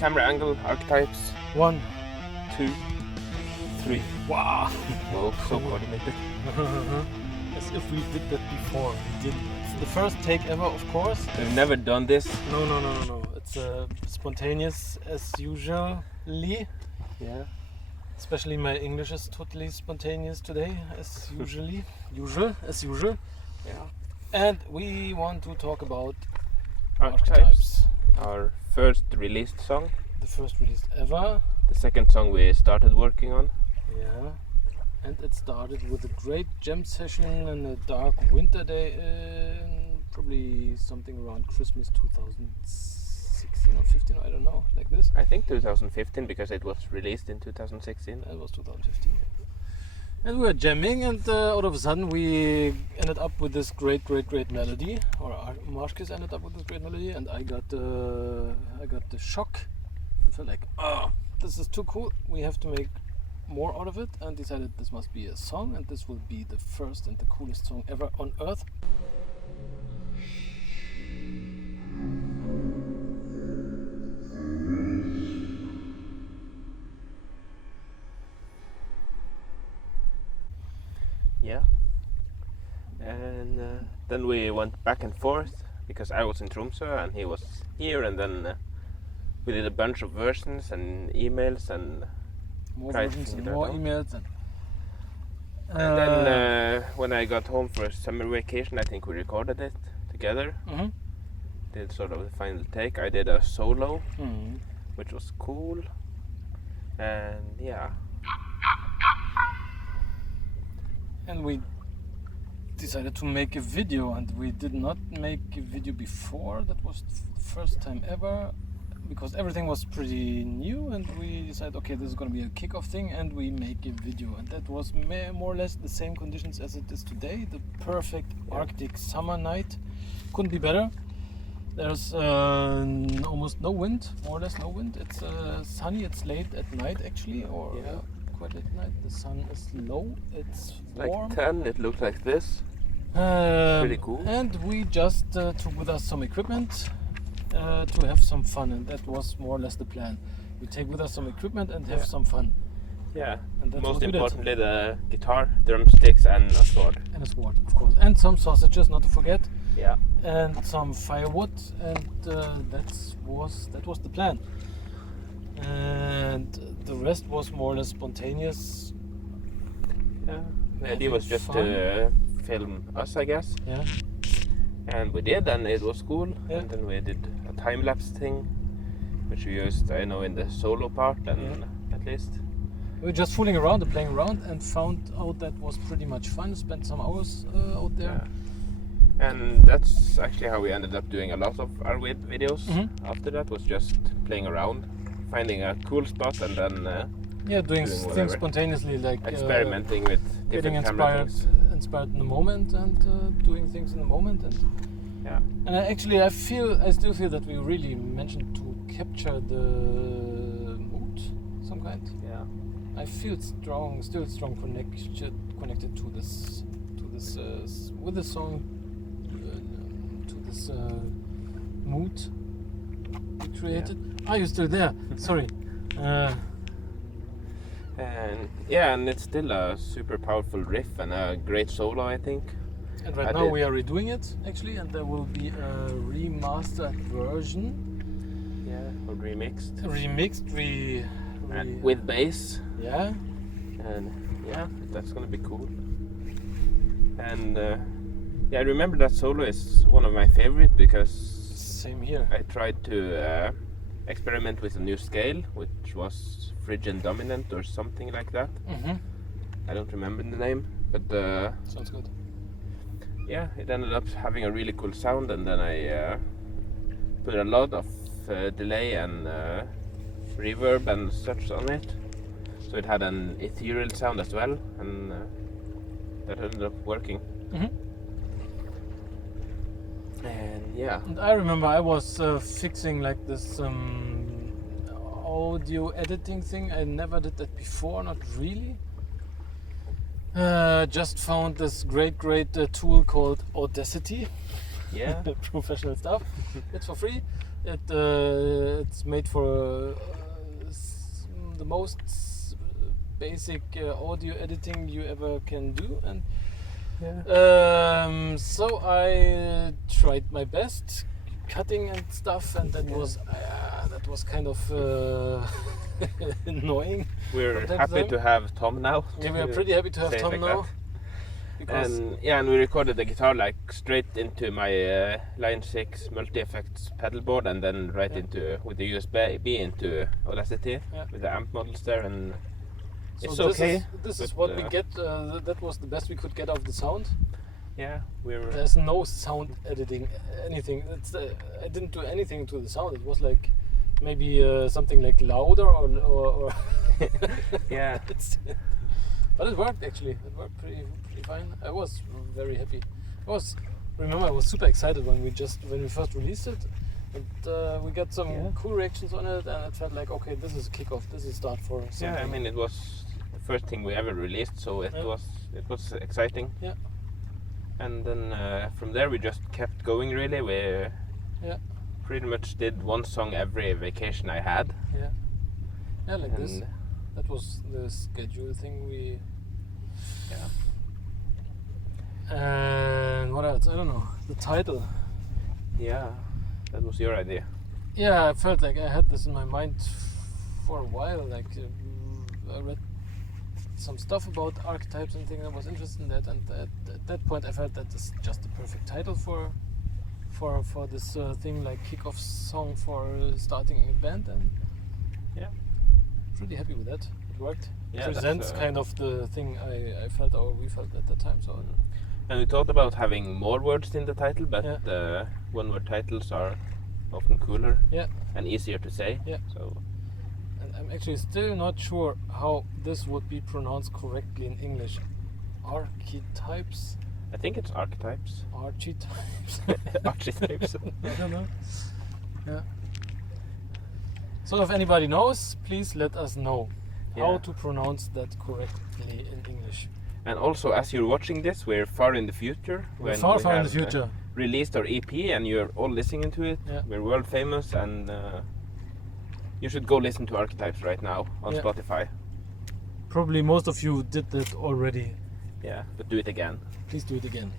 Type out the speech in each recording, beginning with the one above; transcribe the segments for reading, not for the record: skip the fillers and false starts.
camera angle, archetypes. 1, 2, 3. wow. Whoa, so coordinated. As if we did that before. We did. It's the first take ever, of course. We've never done this. No. It's spontaneous as usually. Yeah. Especially my English is totally spontaneous today, as usually. As usual. Yeah. And we want to talk about Archetypes. Our first released song. The first release ever. The second song we started working on. Yeah. And it started with a great jam session on a dark winter day, probably something around Christmas 2016 or 15, I don't know, like this. I think 2015 because it was released in 2016. It was 2015. And we were jamming, and out of a sudden we ended up with this great melody, or Marcus ended up with this great melody, and I got the shock. I felt like, oh, this is too cool. We have to make more out of it, and decided this must be a song, and this will be the first and the coolest song ever on earth. Yeah. And then we went back and forth because I was in Tromsø and he was here, and then we did a bunch of versions and emails and More versions and more emails. And then when I got home for summer vacation, I think we recorded it together. Mm-hmm. Did sort of the final take. I did a solo, Mm-hmm. which was cool. And yeah. And we decided to make a video, and we did not make a video before. That was the first time ever, because everything was pretty new, and we decided, okay, this is going to be a kickoff thing, and we make a video. And that was more or less the same conditions as it is today. The perfect Arctic summer night. Couldn't be better. There's almost no wind, more or less no wind. It's sunny, it's late at night actually, or quite late at night. The sun is low, it's warm. Like 10, it looked like this. Pretty cool. And we just took with us some equipment to have some fun, and that was more or less the plan. We take with us some equipment and have some fun. Yeah, And that's most what we did. importantly the guitar, drumsticks and a sword. And a sword, of course. And some sausages, not to forget. Yeah. And some firewood, and that was the plan. And the rest was more or less spontaneous. Yeah. The idea was just to film us, I guess. Yeah. And we did, and it was cool. Yeah. And then we did a time-lapse thing, which we used, I know, in the solo part, and at least. We were just fooling around and playing around, and found out that was pretty much fun. Spent some hours out there. Yeah. And that's actually how we ended up doing a lot of our videos. Mm-hmm. After that was just playing around, finding a cool spot, and then doing whatever. things spontaneously, like experimenting with getting different camera things. inspired in the moment, and doing things in the moment. And I still feel that we really mentioned to capture the mood, some kind. Yeah. I feel still strong connected to this with the song, to this mood we created. Are you still there? Sorry. And it's still a super powerful riff and a great solo, I think. And right now we are redoing it actually, and there will be a remastered version. Yeah, or remixed. And with bass. Yeah. And yeah, that's gonna be cool. And I remember that solo is one of my favorite because same here. I tried to experiment with a new scale, which was Phrygian dominant or something like that. Mm-hmm. I don't remember the name, but Sounds good. yeah, it ended up having a really cool sound, and then I put a lot of delay and reverb and such on it, so it had an ethereal sound as well, and that ended up working. Mm-hmm. And yeah. And I remember I was fixing like this audio editing thing. I never did that before, not really. Just found this great tool called Audacity. Yeah. Professional stuff. It's for free. It's made for the most basic audio editing you ever can do, and so I tried my best cutting and stuff, and that was kind of annoying. We're happy to have Tom now. Yeah, we are pretty happy to have Tom like now. And we recorded the guitar like straight into my Line 6 multi-effects pedal board, and then right into with the USB into Audacity with the amp models there, and so it's okay. This is what we get. That was the best we could get of the sound. Yeah, there's no sound editing, anything. I didn't do anything to the sound. It was like maybe something like louder or yeah. But it worked actually. It worked pretty fine. I was very happy. I was super excited when we first released it, and we got some cool reactions on it, and it felt like, okay, this is a kickoff. This is a start for something. Yeah, I mean, it was the first thing we ever released, so it was exciting. Yeah. And then from there we just kept going. Really, we pretty much did one song every vacation I had. Yeah, like this. That was the schedule thing we. Yeah. And what else? I don't know. The title. Yeah, that was your idea. Yeah, I felt like I had this in my mind for a while. Like I read some stuff about archetypes and things. I was interested in that, and at that point I felt that this is just the perfect title for this thing, like kickoff song for starting a band, and pretty happy with that. It worked. Yeah, Presents kind of the thing I felt, or we felt at that time. So. And we thought about having more words in the title, but one-word titles are often cooler and easier to say. Yeah. So. And I'm actually still not sure how this would be pronounced correctly in English. Archetypes? I think it's archetypes. Archetypes. Archetypes. I don't know. Yeah. So if anybody knows, please let us know how to pronounce that correctly in English. And also, as you're watching this, we're far in the future. We're far in the future. Released our EP, and you're all listening to it. Yeah. We're world famous, and you should go listen to Archetypes right now on Spotify. Probably most of you did that already. Yeah, but do it again. Please do it again.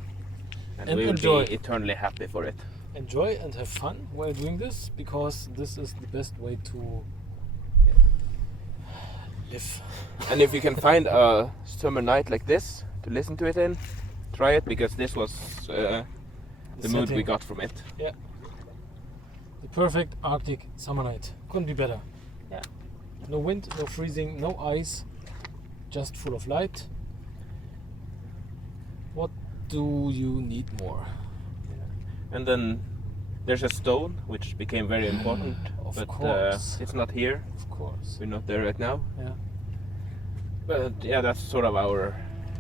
And we will be eternally happy for it. Enjoy and have fun while doing this, because this is the best way to live. And if you can find a summer night like this to listen to it in, try it, because this was the mood we got from it. Yeah. The perfect Arctic summer night. Couldn't be better. Yeah. No wind, no freezing, no ice, just full of light. What do you need more? And then there's a stone, which became very important, but it's not here. Of course. We're not there right now. Yeah. But yeah, that's sort of our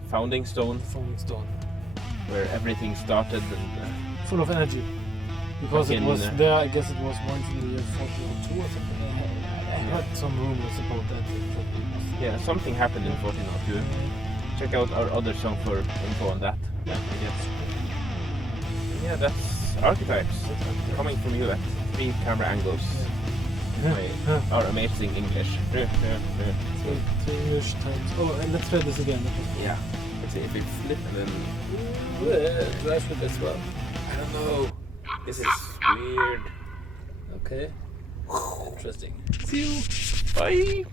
founding stone. Founding stone. Where everything started. And, full of energy. Because it was there, I guess it was once in the year 1402 or something. I heard some rumors about that. Yeah, something happened in 1402. Check out our other song for info on that. Yeah. Yeah, that's Archetypes. Coming from you at 3 camera angles. Our amazing English. 3 English times. Oh, and let's try this again. Yeah. Let's see if we flip and then... Do I flip as well? I don't know. This is weird. Okay. Interesting. See you. Bye.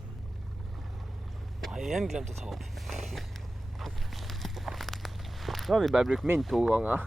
Har jeg igjen glemt å ta opp? Da har vi bare brukt min 2 ganger.